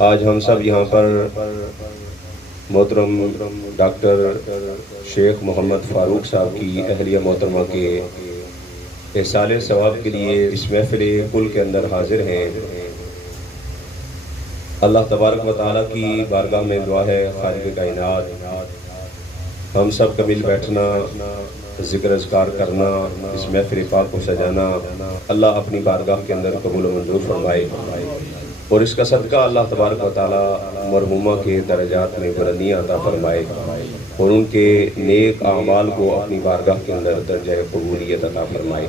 آج ہم سب یہاں پر محترم ڈاکٹر شیخ محمد فاروق صاحب کی اہلیہ محترمہ کے احصال ثواب کے لیے اس محفل کل کے اندر حاضر ہیں۔ اللہ تبارک و تعالیٰ کی بارگاہ میں دعا ہے خالق کائنات ہم سب کا مل بیٹھنا، ذکر اذکار کرنا، اس محفل پاک کو سجانا اللہ اپنی بارگاہ کے اندر قبول و منظور فرمائے، اور اس کا صدقہ اللہ تبارک و تعالیٰ مرحومہ کے درجات میں بلندیاں عطا فرمائے، اور ان کے نیک اعمال کو اپنی بارگاہ کے اندر درجہ قبولیت عطا فرمائے۔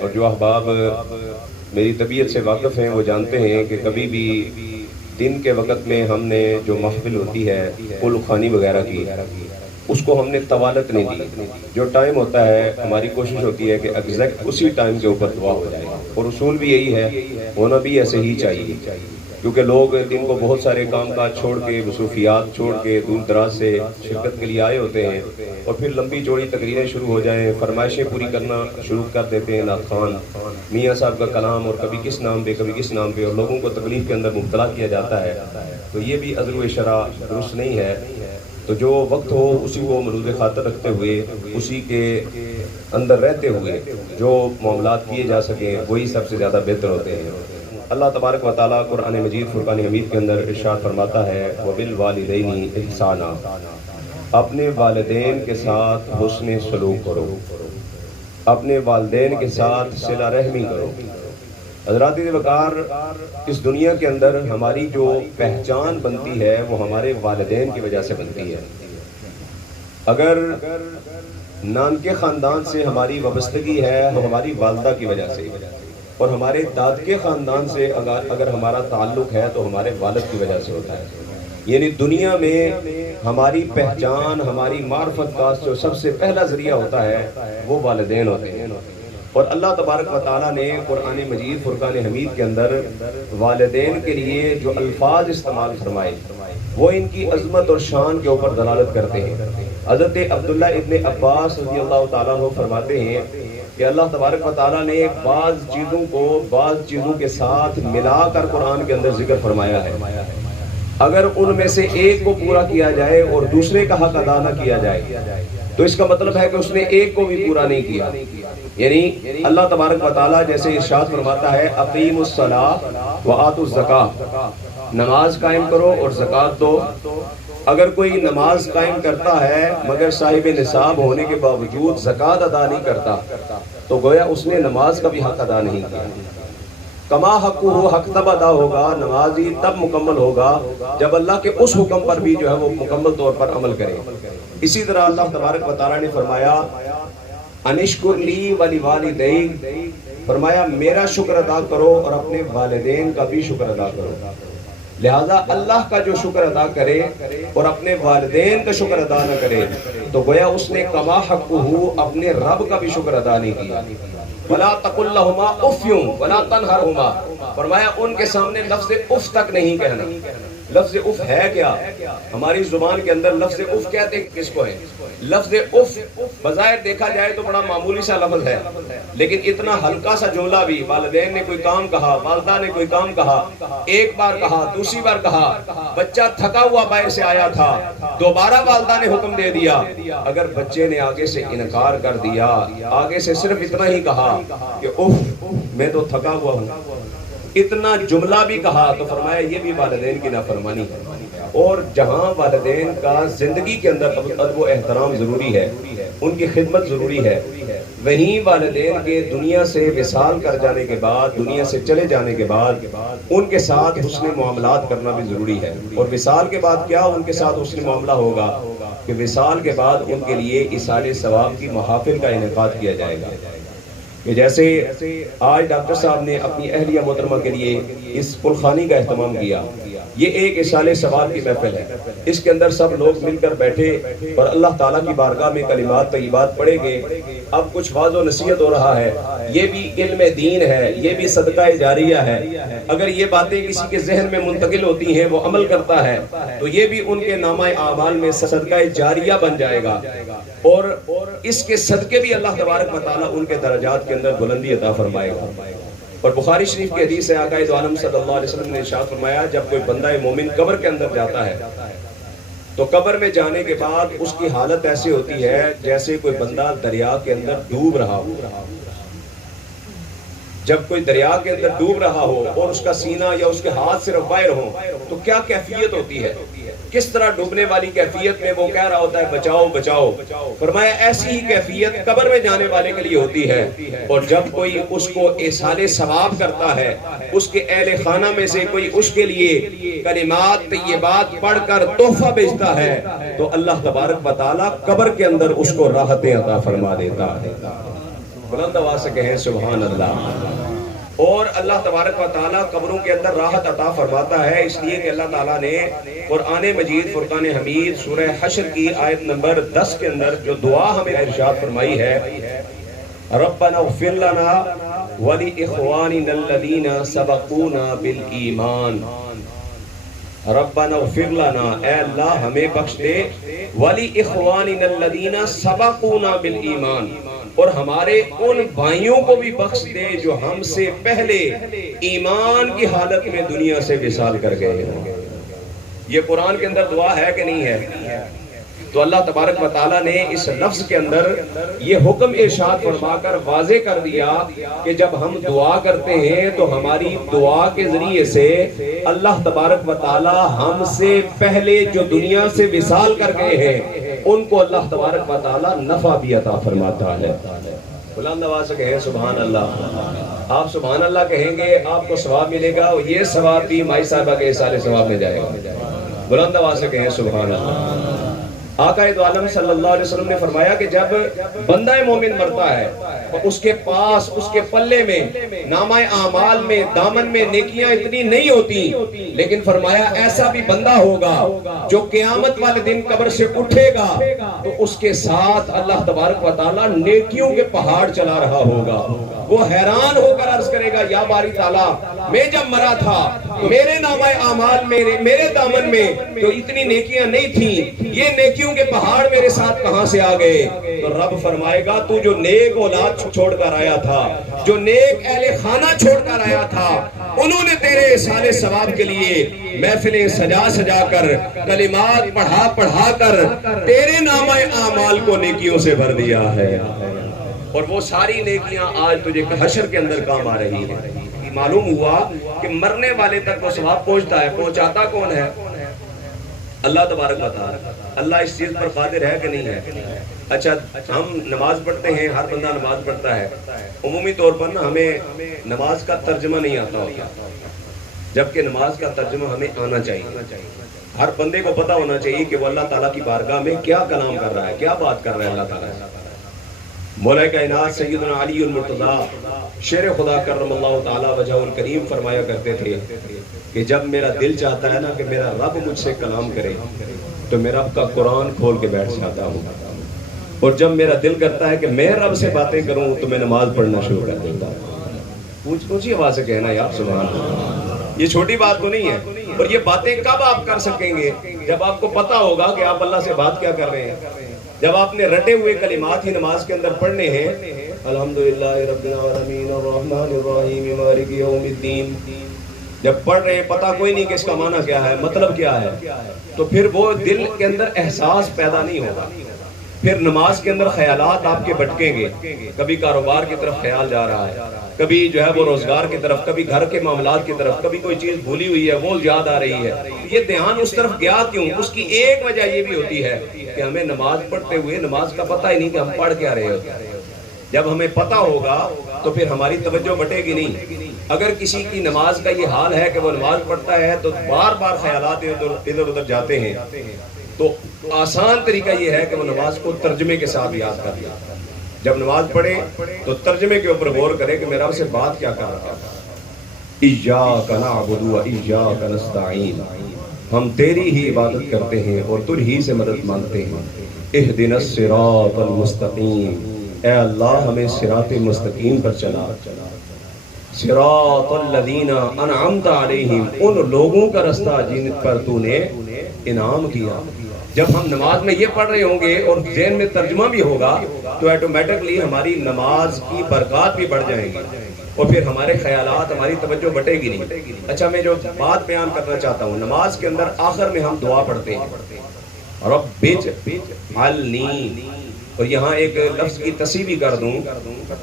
اور جو احباب میری طبیعت سے واقف ہیں وہ جانتے ہیں کہ کبھی بھی دن کے وقت میں ہم نے جو محفل ہوتی ہے کل خوانی وغیرہ کی، اس کو ہم نے طوالت نہیں دی۔ جو ٹائم ہوتا ہے ہماری کوشش ہوتی ہے کہ ایگزیکٹ اسی ٹائم کے اوپر دعا ہو جائے، اور اصول بھی یہی ہے، ہونا بھی ایسے ہی چاہیے، کیونکہ لوگ دن کو بہت سارے کام کاج چھوڑ کے، مصروفیات چھوڑ کے دور دراز سے شرکت کے لیے آئے ہوتے ہیں، اور پھر لمبی چوڑی تقریریں شروع ہو جائیں، فرمائشیں پوری کرنا شروع کر دیتے ہیں نعت خوان میاں صاحب کا کلام، اور کبھی کس نام پہ کبھی کس نام پہ، اور لوگوں کو تکلیف کے اندر مبتلا کیا جاتا ہے، تو یہ بھی عدل و شرع درست نہیں ہے۔ تو جو وقت ہو اسی کو ملوذ خاطر رکھتے ہوئے، اسی کے اندر رہتے ہوئے جو معاملات کیے جا سکیں وہی سب سے زیادہ بہتر ہوتے ہیں۔ اللہ تبارک و تعالیٰ قرآن مجید فرقان حمید کے اندر ارشاد فرماتا ہے وَبِالْوَالِدَيْنِ إِحْسَانًا، اپنے والدین کے ساتھ حسن سلوک کرو، اپنے والدین کے ساتھ صلہ رحمی کرو۔ حضرات وقار، اس دنیا کے اندر ہماری جو پہچان بنتی ہے وہ ہمارے والدین کی وجہ سے بنتی ہے۔ اگر نانکے خاندان سے ہماری وابستگی ہے وہ ہماری والدہ کی وجہ سے، اور ہمارے دادکے خاندان سے اگر ہمارا تعلق ہے تو ہمارے والد کی وجہ سے ہوتا ہے۔ یعنی دنیا میں ہماری پہچان، ہماری معرفت کا جو سب سے پہلا ذریعہ ہوتا ہے وہ والدین ہوتے ہیں، اور اللہ تبارک و تعالیٰ نے قرآن مجید فرقان حمید کے اندر والدین کے لیے جو الفاظ استعمال فرمائے وہ ان کی عظمت اور شان کے اوپر دلالت کرتے ہیں۔ حضرت عبداللہ ابن عباس رضی اللہ تعالیٰ عنہ فرماتے ہیں کہ اللہ تبارک و تعالیٰ نے بعض چیزوں کو بعض چیزوں کے ساتھ ملا کر قرآن کے اندر ذکر فرمایا ہے، اگر ان میں سے ایک کو پورا کیا جائے اور دوسرے کا حق ادا نہ کیا جائے تو اس کا مطلب ہے کہ اس نے ایک کو بھی پورا نہیں کیا۔ یعنی اللہ تبارک و تعالیٰ جیسے ارشاد فرماتا ہے اقیموا الصلاۃ وآتوا الزکاۃ، نماز قائم کرو اور زکوٰۃ دو۔ اگر کوئی نماز قائم کرتا ہے مگر صاحب نصاب ہونے کے باوجود زکوٰۃ ادا نہیں کرتا تو گویا اس نے نماز کا بھی حق ادا نہیں کیا۔ کما حق ہو، حق تب ادا ہوگا، نمازی تب مکمل ہوگا جب اللہ کے اس حکم پر بھی جو ہے وہ مکمل طور پر عمل کرے۔ اسی طرح اللہ تبارک و تعالیٰ نے فرمایا انشکر لی ولوالدیک، فرمایا میرا شکر ادا کرو اور اپنے والدین کا بھی شکر ادا کرو۔ لہذا اللہ کا جو شکر ادا کرے اور اپنے والدین کا شکر ادا نہ کرے تو گویا اس نے کما حق ہو اپنے رب کا بھی شکر ادا نہیں کیا۔ وَلَا تَقُلْ لَهُمَا اُفٍّ وَلَا تَنْهَرْهُمَا، فرمایا ان کے سامنے لفظ اف تک نہیں کہنا۔ لفظ اف ہے کیا؟ ہماری زبان کے اندر لفظ اف کہتے کس کو ہے؟ لفظ اف بظاہر دیکھا جائے تو بڑا معمولی سا لفظ ہے، لیکن اتنا ہلکا سا جملہ بھی، والدین نے کوئی کام کہا، والدہ نے کوئی کام کہا، ایک بار کہا، دوسری بار کہا، بچہ تھکا ہوا باہر سے آیا تھا، دوبارہ والدہ نے حکم دے دیا، اگر بچے نے آگے سے انکار کر دیا، آگے سے صرف اتنا ہی کہا کہ اف میں تو تھکا ہوا ہوں، اتنا جملہ بھی کہا تو فرمایا یہ بھی والدین کی نافرمانی ہے۔ اور جہاں والدین کا زندگی کے اندر ادب و احترام ضروری ہے، ان کی خدمت ضروری ہے، وہیں والدین کے دنیا سے وصال کر جانے کے بعد، دنیا سے چلے جانے کے بعد ان کے ساتھ حسن معاملات کرنا بھی ضروری ہے۔ اور وصال کے بعد کیا ان کے ساتھ حسن معاملہ ہوگا کہ وصال کے بعد ان کے لیے ایصال ثواب کی محافل کا انعقاد کیا جائے گا، کہ جیسے آج ڈاکٹر صاحب نے اپنی اہلیہ محترمہ کے لیے اس پلخانی کا اہتمام کیا، یہ ایک ایصال ثواب کی محفل ہے، اس کے اندر سب لوگ مل کر بیٹھے اور اللہ تعالیٰ کی بارگاہ میں کلمات طیبات پڑھیں گے۔ اب کچھ واعظ و نصیحت ہو رہا ہے، یہ بھی علم دین ہے، یہ بھی صدقہ جاریہ ہے، اگر یہ باتیں کسی کے ذہن میں منتقل ہوتی ہیں وہ عمل کرتا ہے تو یہ بھی ان کے نامہ اعمال میں صدقہ جاریہ بن جائے گا، اور اس کے صدقے بھی اللہ تبارک و تعالیٰ ان کے درجات کے اندر بلندی عطا فرمائے گا۔ اور بخاری شریف کی حدیث ہے، آقا دو عالم صلی اللہ علیہ وسلم نے ارشاد فرمایا جب کوئی بندہ مومن قبر کے اندر جاتا ہے تو قبر میں جانے کے بعد اس کی حالت ایسی ہوتی ہے جیسے کوئی بندہ دریا کے اندر ڈوب رہا ہو۔ جب کوئی دریا کے اندر ڈوب رہا ہو اور اس کا سینہ یا اس کے ہاتھ صرف باہر ہو تو کیا کیفیت ہوتی ہے، کس طرح ڈوبنے والی کیفیت میں وہ کہہ رہا ہوتا ہے بچاؤ بچاؤ۔ فرمایا ایسی ہی کیفیت قبر میں جانے والے کے لیے ہوتی ہے، اور جب کوئی اس کو ایصال ثواب کرتا ہے، اس کے اہل خانہ میں سے کوئی اس کے لیے کلمات طیبات پڑھ کر تحفہ بھیجتا ہے تو اللہ تبارک و تعالی قبر کے اندر اس کو راحتیں عطا فرما دیتا ہے۔ بلند آواز سے کہیں سبحان اللہ۔ اور اللہ تبارک و تعالیٰ قبروں کے اندر راحت عطا فرماتا ہے، اس لیے کہ اللہ تعالیٰ نے قرآن مجید فرقان حمید سورہ حشر کی آیت نمبر 10 کے اندر جو دعا ہمیں ارشاد فرمائی ہے، ربنا اغفر لنا ولإخواننا الذین سبقونا بالایمان، ربنا اغفر لنا، اے اللہ ہمیں بخش دے، ولإخواننا الذین سبقونا بالایمان، اور ہمارے ان بھائیوں کو بھی بخش دے جو ہم سے پہلے ایمان کی حالت میں دنیا سے وصال کر گئے ہیں۔ یہ قرآن کے اندر دعا ہے کہ نہیں ہے؟ تو اللہ تبارک و تعالیٰ نے اس لفظ کے اندر یہ حکم ارشاد فرما کر واضح کر دیا کہ جب ہم دعا کرتے ہیں تو ہماری دعا کے ذریعے سے اللہ تبارک و تعالیٰ ہم سے پہلے جو دنیا سے وصال کر گئے ہیں ان کو اللہ تبارک و تعالیٰ نفع بھی عطا فرماتا ہے۔ بلند آواز سے کہیں سبحان اللہ۔ آپ سبحان اللہ کہیں گے آپ کو ثواب ملے گا، اور یہ ثواب بھی مائی صاحبہ کے سارے ثواب میں جائے گا۔ بلند آواز سے کہیں سبحان اللہ۔ آقا دو عالم صلی اللہ علیہ وسلم نے فرمایا کہ جب بندہ مومن مرتا ہے تو اس کے پاس اس کے پلے میں نامہ اعمال میں دامن میں نیکیاں اتنی نہیں ہوتی، لیکن فرمایا ایسا بھی بندہ ہوگا جو قیامت والے دن قبر سے اٹھے گا تو اس کے ساتھ اللہ تبارک و تعالیٰ نیکیوں کے پہاڑ چلا رہا ہوگا۔ وہ حیران ہو کر عرض کرے گا یا باری تعالیٰ میں جب مرا تھا میرے نامہ اعمال میرے دامن میں تو اتنی نیکیاں نہیں تھیں، یہ نیکیوں کے پہاڑ میرے ساتھ کہاں سے آ گئے؟ تو رب فرمائے گا تو جو نیک اولاد چھوڑ کر آیا تھا، جو نیک اہل خانہ چھوڑ کر آیا تھا، انہوں نے تیرے اصال ثواب کے لیے محفلیں سجا سجا کر کلمات پڑھا پڑھا کر تیرے نامہ اعمال کو نیکیوں سے بھر دیا ہے، اور وہ ساری نیکیاں آج تجھے حشر کے اندر کام آ رہی ہیں۔ معلوم ہوا کہ مرنے والے تک وہ ثواب پہنچتا ہے، پہنچاتا کون ہے؟ اللہ تبارک و تعالی۔ اللہ اس چیز پر قادر ہے کہ نہیں ہے؟ اچھا ہم نماز پڑھتے ہیں، ہر بندہ نماز پڑھتا ہے، عمومی طور پر نا ہمیں نماز کا ترجمہ نہیں آتا ہوتا، جبکہ نماز کا ترجمہ ہمیں آنا چاہیے۔ ہر بندے کو پتا ہونا چاہیے کہ وہ اللہ تعالیٰ کی بارگاہ میں کیا کلام کر رہا ہے، کیا بات کر رہا ہے اللہ تعالیٰ۔ مولا کائنات سیدنا علی المرتضی شیر خدا کرم اللہ تعالیٰ وجہ الکریم فرمایا کرتے تھے کہ جب میرا دل چاہتا ہے نا کہ میرا رب مجھ سے کلام کرے تو میں رب کا قرآن کھول کے بیٹھ جاتا ہوں، اور جب میرا دل کرتا ہے کہ میں رب سے باتیں کروں تو میں نماز پڑھنا شروع کر دیتا ہوں۔ اونچی آواز سے کہنا یار سبحان اللہ، یہ چھوٹی بات تو نہیں ہے۔ اور یہ باتیں کب آپ کر سکیں گے؟ جب آپ کو پتا ہوگا کہ آپ اللہ سے بات کیا کر رہے ہیں، جب آپ نے رٹے ہوئے کلمات ہی نماز کے اندر پڑھنے ہیں، الحمدللہ رب العالمین الرحمن الرحیم مالک یوم الدین، جب پڑھ رہے ہیں پتہ کوئی نہیں کہ اس کا معنی کیا ہے، مطلب کیا ہے، تو پھر وہ دل کے اندر احساس پیدا نہیں ہوگا۔ پھر نماز کے اندر خیالات آپ کے بھٹکیں گے، کبھی کاروبار کی طرف خیال جا رہا ہے، کبھی جو ہے وہ روزگار کی طرف، کبھی گھر کے معاملات کی طرف، کبھی کوئی چیز بھولی ہوئی ہے وہ یاد آ رہی ہے۔ یہ دھیان اس طرف گیا کیوں؟ اس کی ایک وجہ یہ بھی ہوتی ہے کہ ہمیں نماز پڑھتے ہوئے نماز کا پتہ ہی نہیں کہ ہم پڑھ کیا رہے ہوتے ہیں۔ جب ہمیں پتہ ہوگا تو پھر ہماری توجہ بٹے گی نہیں۔ اگر کسی کی نماز کا یہ حال ہے کہ وہ نماز پڑھتا ہے تو بار بار خیالات ادھر ادھر جاتے ہیں، تو آسان طریقہ یہ ہے کہ وہ نماز کو ترجمے کے ساتھ یاد کر لیا۔ جب نماز پڑھے تو ترجمے کے اوپر غور کرے کہ میرا اسے بات کیا کر رہا ہے۔ ایاک نعبد و ایاک نستعین، ہم تیری ہی عبادت کرتے ہیں اور تجھ ہی سے مدد مانگتے ہیں۔ اہدنا الصراط المستقیم، اے اللہ ہمیں صراط مستقیم پر چلا۔ صراط الذین انعمت علیہم، ان لوگوں کا رستہ جن پر تو نے انعام کیا۔ جب ہم نماز میں یہ پڑھ رہے ہوں گے اور ذہن میں ترجمہ بھی ہوگا تو ایٹومیٹکلی ہماری نماز کی برکات بھی بڑھ جائیں گی، اور پھر ہمارے خیالات، ہماری توجہ بٹے گی نہیں۔ اچھا میں جو بات بیان کرنا چاہتا ہوں، نماز کے اندر آخر میں ہم دعا پڑھتے ہیں رب اجعلنی، اور یہاں ایک لفظ کی تصحیح بھی کر دوں،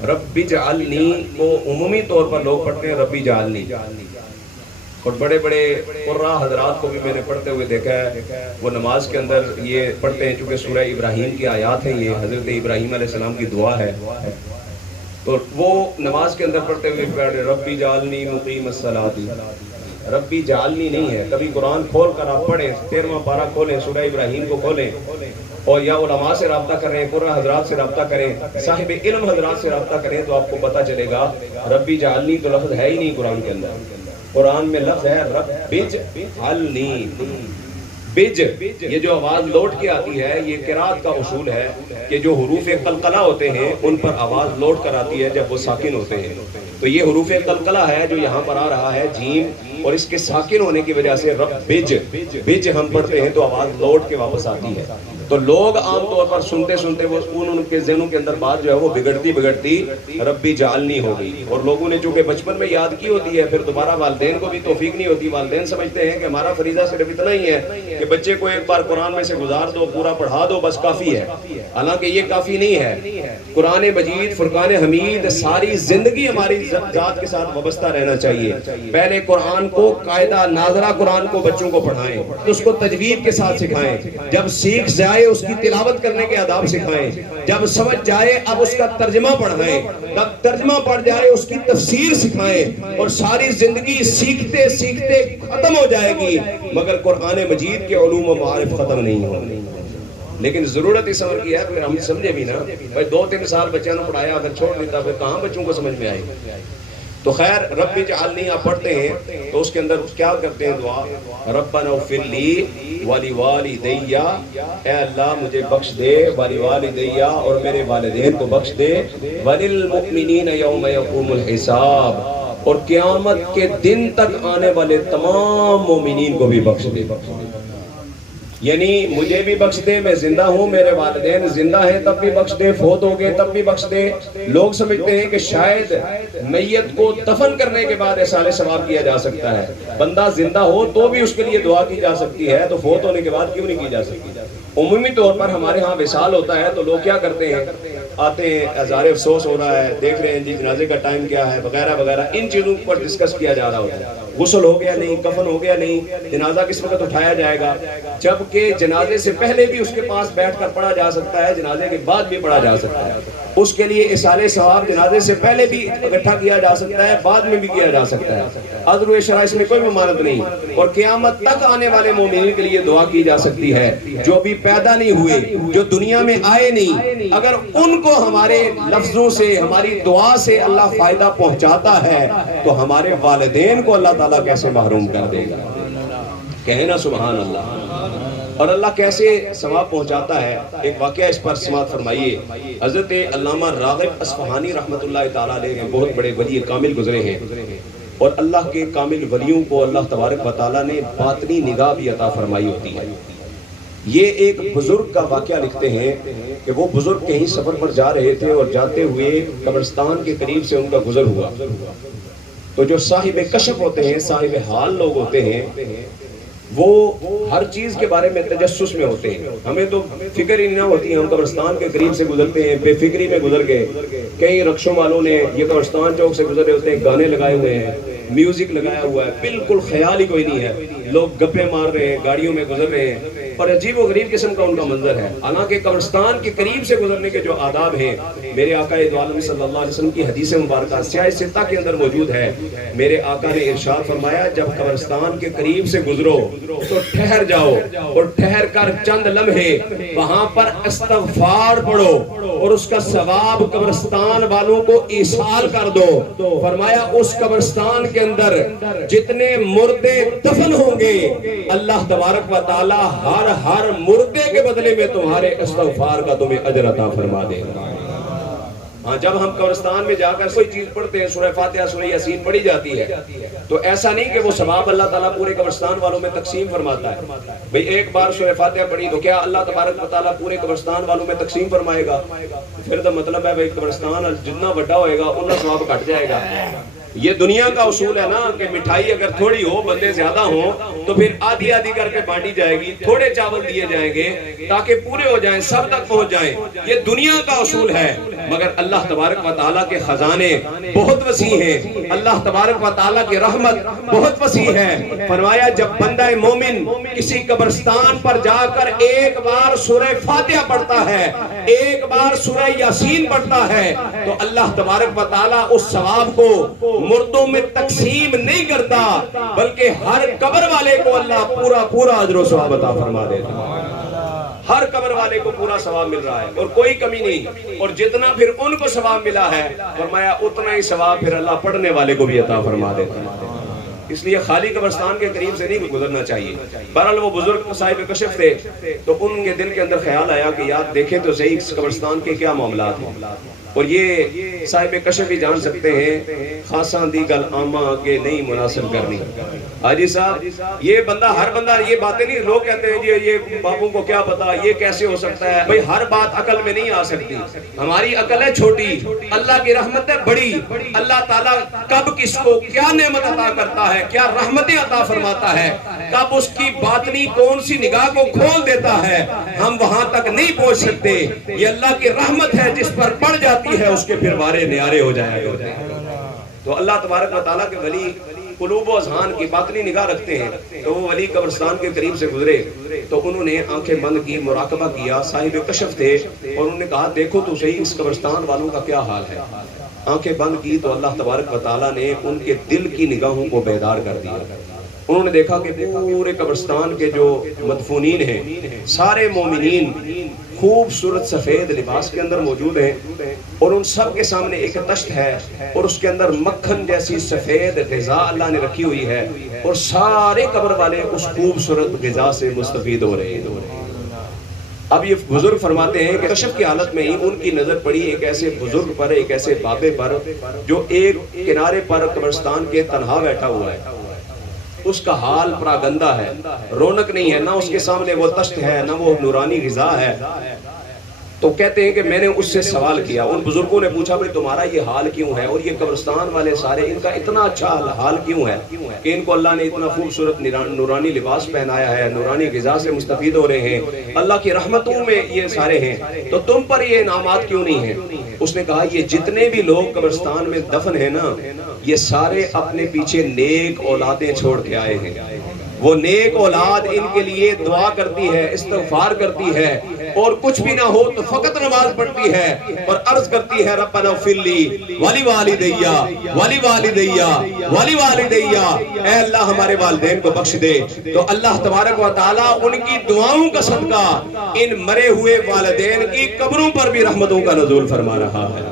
رب اجعلنی کو عمومی طور پر لوگ پڑھتے ہیں رب اجعلنی، اور بڑے بڑے قراء حضرات کو بھی میں نے پڑھتے ہوئے دیکھا ہے، وہ نماز کے اندر یہ پڑھتے ہیں، چونکہ سورہ ابراہیم کی آیات ہیں، یہ حضرت ابراہیم علیہ السلام کی دعا ہے، تو وہ نماز کے اندر پڑھتے ہوئے پڑھتے رب اجعلنی مقیم الصلاۃ، ربی جعلنی نہیں ہے۔ کبھی قرآن کھول کر آپ پڑھیں، 13واں پارہ کھولیں، سورہ ابراہیم کو کھولیں، اور یا علماء سے رابطہ کریں، قرآن حضرات سے رابطہ کریں، صاحب علم حضرات سے رابطہ کریں، تو آپ کو پتہ چلے گا ربی جعلنی تو لفظ ہے ہی نہیں قرآن کے اندر۔ قرآن میں لفظ ہے رب اجعلنی، بج، یہ جو آواز لوٹ کے آتی ہے، یہ قرات کا اصول ہے کہ جو حروف قلقلہ ہوتے ہیں ان پر آواز لوٹ کر آتی ہے جب وہ ساکن ہوتے ہیں، تو یہ حروف قلقلہ ہے جو یہاں پر آ رہا ہے جیم، اور اس کے ساکن ہونے کی وجہ سے رب بج ہم پڑھتے ہیں تو آواز لوٹ کے واپس آتی ہے۔ تو لوگ عام طور پر سنتے سنتے وہ ان کے ذہنوں کے اندر بات جو ہے وہ بگڑتی ربی جعلنی ہو گئی، اور لوگوں نے چونکہ بچپن میں یاد کی ہوتی ہے، پھر دوبارہ والدین کو بھی توفیق نہیں ہوتی، والدین سمجھتے ہیں کہ ہمارا فریضہ صرف اتنا ہی ہے کہ بچے کو ایک بار قرآن میں سے گزار دو، پورا پڑھا دو، بس کافی ہے، حالانکہ یہ کافی نہیں ہے۔ قرآن مجید، فرقان حمید ساری زندگی ہماری ذات کے ساتھ وابستہ رہنا چاہیے۔ پہلے قرآن کو قاعدہ ناظرہ قرآن کو بچوں کو پڑھائیں، اس کو تجوید کے ساتھ سکھائیں، جب سیکھ جائے اس کی تلاوت کرنے کے آداب سکھائیں، جب سمجھ جائے اب اس کا ترجمہ پڑھائیں، جب ترجمہ پڑھ جائے اس کی تفسیر سکھائیں، اور ساری زندگی سیکھتے سیکھتے ختم ہو جائے گی مگر قرآن مجید کے علوم و معارف ختم نہیں ہوگی۔ لیکن ضرورت اس عمر کی ہے، پھر ہم سمجھے بھی نا، بھائی 2-3 سال بچوں نے پڑھایا اگر چھوڑ دیتا پھر کہاں بچوں کو سمجھ میں آئے۔ تو خیر رب اجعلنی آپ پڑھتے ہیں تو اس کے اندر کیا کرتے ہیں دعا، ربنا اغفر لی ولوالدی، اے اللہ مجھے بخش دے، ولوالدی اور میرے والدین کو بخش دے، وللمؤمنین یوم یقوم الحساب اور قیامت کے دن تک آنے والے تمام مومنین کو بھی بخش دے۔ یعنی مجھے بھی بخش دے، میں زندہ ہوں، میرے والدین زندہ ہیں تب بھی بخش دے، فوت ہو گئے تب بھی بخش دے۔ لوگ سمجھتے ہیں کہ شاید میت کو دفن کرنے کے بعد احسان ثواب کیا جا سکتا ہے، بندہ زندہ ہو تو بھی اس کے لیے دعا کی جا سکتی ہے، تو فوت ہونے کے بعد کیوں نہیں کی جا سکتی؟ عمومی طور پر ہمارے ہاں وصال ہوتا ہے تو لوگ کیا کرتے ہیں، آتے ہیں، ہزار افسوس ہو رہا ہے، دیکھ رہے ہیں جی جنازے کا ٹائم کیا ہے وغیرہ وغیرہ، ان چیزوں پر ڈسکس کیا جا رہا ہوتا ہے، غسل ہو گیا نہیں، کفن ہو گیا نہیں، جنازہ کس وقت اٹھایا جائے گا، جبکہ جنازے سے پہلے بھی اس کے پاس بیٹھ کر پڑھا جا سکتا ہے، جنازے کے بعد بھی پڑھا جا سکتا ہے، اس کے لیے اصالِ ثواب جنازے سے پہلے بھی اکٹھا کیا جا سکتا ہے، بعد میں بھی کیا جا سکتا ہے، عذر و شرع اس میں کوئی ممانعت نہیں، اور قیامت تک آنے والے مومنین کے لیے دعا کی جا سکتی ہے، جو بھی پیدا نہیں ہوئے، جو دنیا میں آئے نہیں، اگر ان کو ہمارے لفظوں سے، ہماری دعا سے اللہ فائدہ پہنچاتا ہے تو ہمارے والدین کو اللہ تعالیٰ کیسے محروم کر دے گا؟ کہنا سبحان اللہ۔ اور اللہ کیسے ثواب پہنچاتا ہے، ایک واقعہ اس پر سماعت فرمائیے۔ حضرت علامہ راغب اصفہانی رحمۃ اللہ تعالیٰ علیہ بہت بڑے ولی کامل گزرے ہیں، اور اللہ کے کامل ولیوں کو اللہ تبارک و تعالیٰ نے باطنی نگاہ بھی عطا فرمائی ہوتی ہے۔ یہ ایک بزرگ کا واقعہ لکھتے ہیں کہ وہ بزرگ کہیں سفر پر جا رہے تھے اور جاتے ہوئے قبرستان کے قریب سے ان کا گزر ہوا، تو جو صاحب کشف ہوتے ہیں، صاحب حال لوگ ہوتے ہیں، وہ ہر چیز کے بارے میں تجسس میں ہوتے ہیں، ہمیں تو فکر ہی نہ ہوتی ہے، ہم قبرستان کے قریب سے گزرتے ہیں، بے فکری میں گزر گئے، کئی رکشوں والوں نے یہ قبرستان چوک سے گزر رہے ہوتے ہیں، گانے لگائے ہوئے ہیں، میوزک لگایا ہوا ہے، بالکل خیال ہی کوئی نہیں ہے، لوگ گپے مار رہے ہیں، گاڑیوں میں گزر رہے ہیں، اور عجیب و غریب قسم کا ان کا منظر ہے، حالانکہ قبرستان کے قریب سے گزرنے کے جو آداب ہیں، میرے آقا دو عالم صلی اللہ علیہ وسلم کی حدیث مبارکہ سیاہ ستہ کے اندر موجود ہے، میرے آقا نے ارشاد فرمایا جب قبرستان کے قریب سے گزرو تو ٹھہر جاؤ، اور ٹھہر کر چند لمحے وہاں پر استغفار پڑھو اور اس کا ثواب قبرستان والوں کو ایصال کر دو۔ فرمایا اس قبرستان کے اندر جتنے مردے دفن ہوں گے، اللہ تبارک و تعالی ہر مردے کے بدلے میں تمہارے استغفار کا تمہیں اجر عطا فرما دے گا۔ ہاں جب ہم قبرستان میں جا کر کوئی چیز پڑھتے ہیں، سورہ فاتحہ سورہ یاسین پڑھی جاتی ہے، تو ایسا نہیں کہ وہ ثواب اللہ تعالیٰ پورے قبرستان والوں میں تقسیم فرماتا ہے۔ بھئی ایک بار سورہ فاتحہ پڑھی تو کیا اللہ تبارک و تعالیٰ پورے قبرستان والوں میں تقسیم فرمائے گا؟ پھر تو مطلب ہے بھئی قبرستان جتنا بڑا ہوئے گا اتنا ثواب گھٹ جائے گا۔ یہ دنیا کا اصول ہے نا کہ مٹھائی اگر تھوڑی ہو، بندے زیادہ ہوں تو پھر آدھی آدھی کر کے بانٹی جائے گی، تھوڑے چاول دیے جائیں گے تاکہ پورے ہو جائیں، سب تک پہنچ جائیں۔ یہ دنیا کا اصول ہے، مگر اللہ تبارک و تعالیٰ کے خزانے بہت وسیع ہیں، اللہ تبارک و تعالیٰ کی رحمت بہت وسیع ہے۔ فرمایا جب بندہ مومن کسی قبرستان پر جا کر ایک بار سورہ فاتحہ پڑھتا ہے، ایک بار سورہ یاسین پڑھتا ہے، تو اللہ تبارک و تعالیٰ اس ثواب کو مردوں میں تقسیم نہیں کرتا، بلکہ ہر قبر والے کو اللہ پورا پورا اجر و ثواب عطا فرما دیتا ہے۔ ہر قبر والے کو پورا ثواب مل رہا ہے اور کوئی کمی نہیں، اور جتنا پھر ان کو ثواب ملا ہے فرمایا اتنا ہی ثواب پھر اللہ پڑھنے والے کو بھی عطا فرما دیتا ہے۔ اس لیے خالی قبرستان کے قریب سے نہیں گزرنا چاہیے۔ بہرحال وہ بزرگ صاحب کشف تھے تو ان کے دل کے اندر خیال آیا کہ یار دیکھیں تو صحیح اس قبرستان کے کیا معاملات ہیں، اور یہ صاحب کشف ہی جان سکتے ہیں خاصاں دی گل عامہ کے نہیں مناسب کرنی۔ حاجی صاحب یہ بندہ ہر بندہ یہ باتیں نہیں، لوگ کہتے ہیں جی یہ بابوں کو کیا پتا یہ کیسے ہو سکتا ہے، بھئی ہر بات عقل میں نہیں آ سکتی، ہماری عقل ہے چھوٹی، اللہ کی رحمت ہے بڑی۔ اللہ تعالیٰ کب کس کو کیا نعمت عطا کرتا ہے، کیا رحمتیں عطا فرماتا ہے، کب اس کی باطنی کون سی نگاہ کو کھول دیتا ہے، ہم وہاں تک نہیں پہنچ سکتے۔ یہ اللہ کی رحمت ہے جس پر پڑ جاتی ہے اس کے پھر وارے نیارے ہو جائے گا۔ تو اللہ تبارک و تعالیٰ کے ولی قلوب و اذہان کی باطنی نگاہ رکھتے ہیں، تو وہ ولی قبرستان کے قریب سے گزرے تو انہوں نے آنکھیں بند کی، مراقبہ کیا، صاحب کشف تھے، اور انہوں نے کہا دیکھو تو صحیح اس قبرستان والوں کا کیا حال ہے۔ آنکھیں بند کی تو اللہ تبارک و تعالیٰ نے ان کے دل کی نگاہوں کو بیدار کر دیا۔ انہوں نے دیکھا کہ پورے قبرستان کے جو مدفونین ہیں سارے مومنین خوبصورت سفید لباس کے اندر موجود ہیں، اور ان سب کے سامنے ایک تشت ہے اور اس کے اندر مکھن جیسی سفید غذا اللہ نے رکھی ہوئی ہے، اور سارے قبر والے اس خوبصورت غذا سے مستفید ہو رہے ہیں۔ اب یہ بزرگ فرماتے ہیں کہ کشف کی حالت میں ہی ان کی نظر پڑی ایک ایسے بزرگ پر، ایک ایسے بابے پر جو ایک کنارے پر قبرستان کے تنہا بیٹھا ہوا ہے۔ اس کا حال بڑا گندہ ہے، رونق نہیں ہے، نہ اس کے سامنے وہ تشت ہے نہ وہ نورانی غذا ہے۔ تو کہتے ہیں کہ میں نے اس سے سوال کیا، ان بزرگوں نے پوچھا بھئی تمہارا یہ حال کیوں ہے، اور یہ قبرستان والے سارے ان کا اتنا اچھا حال کیوں ہے کہ ان کو اللہ نے اتنا خوبصورت نورانی لباس پہنایا ہے، نورانی غذا سے مستفید ہو رہے ہیں، اللہ کی رحمتوں میں یہ سارے ہیں، تو تم پر یہ انعامات کیوں نہیں ہیں؟ اس نے کہا یہ جتنے بھی لوگ قبرستان میں دفن ہیں نا، یہ سارے اپنے پیچھے نیک اولادیں چھوڑ کے آئے ہیں۔ وہ نیک اولاد ان کے لیے دعا کرتی ہے، استغفار کرتی ہے، اور کچھ بھی نہ ہو تو فقط نماز پڑھتی ہے اور عرض کرتی ہے ربنا اغفر لی ولی والدیا ولی والدیا ولی والدیا، اے اللہ ہمارے والدین کو بخش دے۔ تو اللہ تبارک و تعالیٰ ان کی دعاؤں کا صدقہ ان مرے ہوئے والدین کی قبروں پر بھی رحمتوں کا نزول فرما رہا ہے،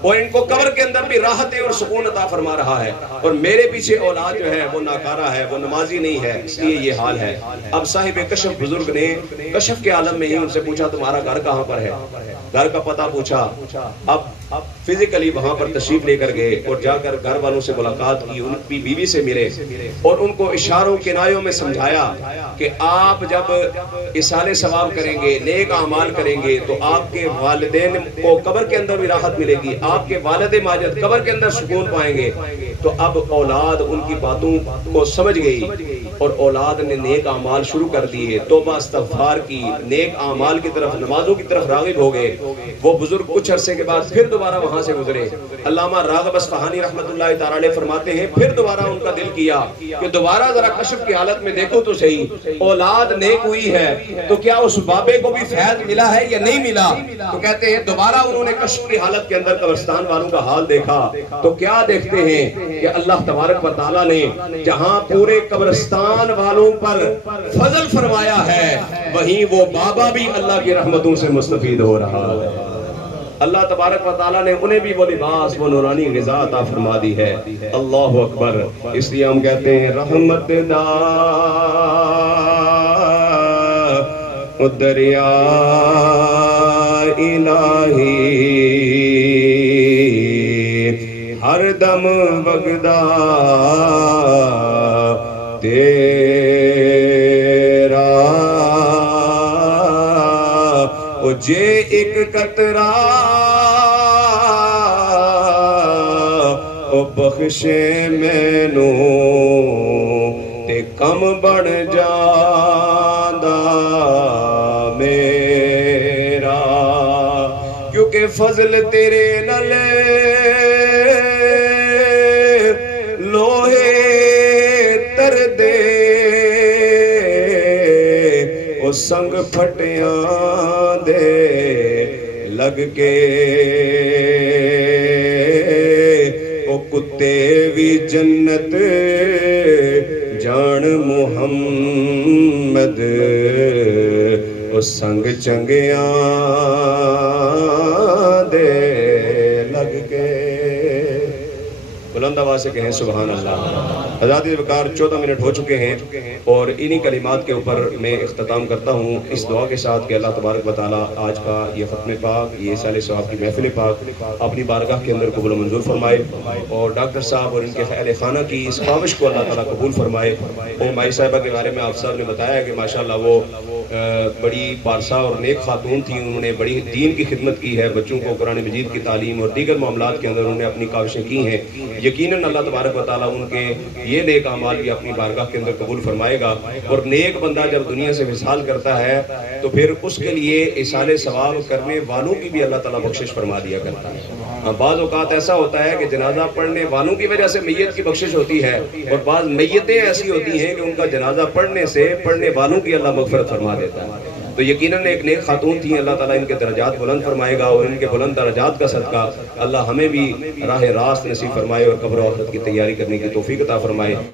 اور ان کو قبر کے اندر بھی راحتیں اور سکون عطا فرما رہا ہے۔ اور میرے پیچھے اولاد جو ہے وہ ناکارہ ہے، وہ نمازی نہیں ہے، اس لیے یہ حال ہے۔ اب صاحب کشف بزرگ نے کشف کے عالم میں ہی ان سے پوچھا تمہارا گھر کہاں پر ہے، گھر کا پتہ پوچھا۔ اب فزیکلی وہاں پر تشریف لے کر گئے اور جا کر گھر والوں سے ملاقات کی، ان کی بیوی سے ملے اور ان کو اشاروں کنایوں میں سمجھایا کہ آپ جب اصالِ ثواب کریں گے، نیک اعمال کریں گے، تو آپ کے والدین کو قبر کے اندر بھی راحت ملے گی، آپ کے والد ماجد قبر کے اندر سکون پائیں گے۔ تو اب اولاد ان کی باتوں کو سمجھ گئی اور اولاد نے نیک اعمال شروع کر دیے، توبہ استغفار کی، نیک اعمال کی طرف، نمازوں کی طرف راغب ہو گئے۔ وہ بزرگ کچھ عرصے کے بعد پھر دوبارہ وہاں سے گزرے۔ علامہ راغب اصفہانی رحمت اللہ تعالی علیہ فرماتے ہیں پھر دوبارہ ان کا دل کیا کہ دوبارہ ذرا کشف کی حالت میں دیکھو تو صحیح، اولاد نیک ہوئی ہے تو کیا اس بابے کو بھی فیض ملا ہے یا نہیں ملا؟ تو کہتے ہیں دوبارہ انہوں نے کشف کی حالت کے اندر قبرستان والوں کا حال دیکھا تو کیا دیکھتے ہیں کہ اللہ تبارک و تعالیٰ نے جہاں پورے قبرستان والوں پر فضل فرمایا ہے، وہیں وہ بابا بھی اللہ کی رحمتوں سے مستفید ہو رہا ہے۔ اللہ تبارک و تعالیٰ نے انہیں بھی وہ لباس، وہ نورانی غذا عطا فرما دی ہے۔ اللہ اکبر۔ اس لیے ہم کہتے ہیں رحمت دا دریا الہی ہر دم وگدا تیرا او جے ایک قطرہ او بخشے مینوں تے کم بڑھ جاندا میرا کیونکہ فضل تیرے نال لوہے تر دے او سنگ پھٹیاں دے لگ کے او کتے بھی جنت جان محمد او سنگ چنگیاں دے لگ کے بلند آواز سے کہیں سبحان اللہ۔ حضرات وقار 14 منٹ ہو چکے ہیں اور انہی کلمات کے اوپر میں اختتام کرتا ہوں اس دعا کے ساتھ کہ اللہ تبارک و تعالیٰ آج کا یہ ختم پاک، یہ سال ثواب کی محفل پاک اپنی بارگاہ کے اندر قبول و منظور فرمائے اور ڈاکٹر صاحب اور ان کے اہل خانہ کی اس کاوش کو اللہ تعالیٰ قبول فرمائے۔ اور مائی صاحبہ کے بارے میں آپ صاحب نے بتایا کہ ماشاءاللہ وہ بڑی پارسا اور نیک خاتون تھیں، انہوں نے بڑی دین کی خدمت کی ہے، بچوں کو قرآن مجید کی تعلیم اور دیگر معاملات کے اندر انہوں نے اپنی کاوشیں کی ہیں۔ یقیناً اللہ تبارک و تعالیٰ ان کے یہ نیک اعمال بھی اپنی بارگاہ کے اندر قبول فرمائے گا۔ اور نیک بندہ جب دنیا سے وصال کرتا ہے تو پھر اس کے لیے ایصال ثواب کرنے والوں کی بھی اللہ تعالیٰ بخشش فرما دیا کرتا ہے۔ بعض اوقات ایسا ہوتا ہے کہ جنازہ پڑھنے والوں کی وجہ سے میت کی بخشش ہوتی ہے اور بعض میتیں ایسی ہوتی ہیں کہ ان کا جنازہ پڑھنے سے پڑھنے والوں کی اللہ مغفرت فرما دیتا ہے۔ تو یقیناً ایک نیک خاتون تھی، اللہ تعالیٰ ان کے درجات بلند فرمائے گا اور ان کے بلند درجات کا صدقہ اللہ ہمیں بھی راہ راست نصیب فرمائے اور قبر و آخرت کی تیاری کرنے کی توفیق عطا فرمائے۔